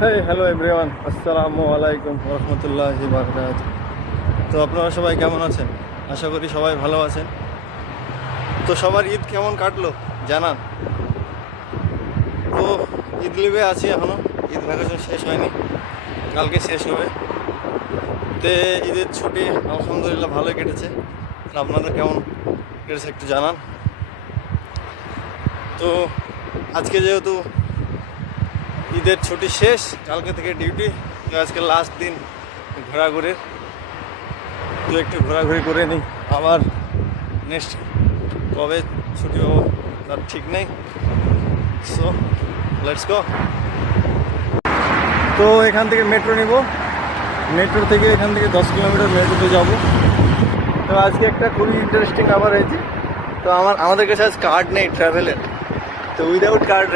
Hello everyone, আসসালামু আলাইকুম রহমতুল্লাহি বারাকাতুহু। তো আপনারা সবাই কেমন আছেন? আশা করি সবাই ভালো আছেন। তো সবার ঈদ কেমন কাটলো জানান। তো ঈদ লিবে আছি এখনও, ঈদ ভ্যাকেশন শেষ হয়নি, কালকে শেষ হবে। তো ঈদের ছুটি আলহামদুলিল্লাহ ভালোই কেটেছে। আপনাদের কেমন কেটেছে একটু জানান। তো আজকে যেহেতু ঈদের ছুটি শেষ, কালকে থেকে ডিউটি, তো আজকে লাস্ট দিন ঘোরাঘুরির। তো একটু ঘোরাঘুরি করে নিই, আবার নেক্সট কবে ছুটি পাবো তার ঠিক নেই। So let's go. তো এখান থেকে মেট্রো নিব, মেট্রো থেকে এখান থেকে 10 কিলোমিটার মেট্রোতে যাব। তো আজকে একটা খুবই ইন্টারেস্টিং ব্যাপার হয়েছে। তো আমাদের কাছে আজ কার্ড নেই ট্রাভেলের, তো উইদাউট কার্ড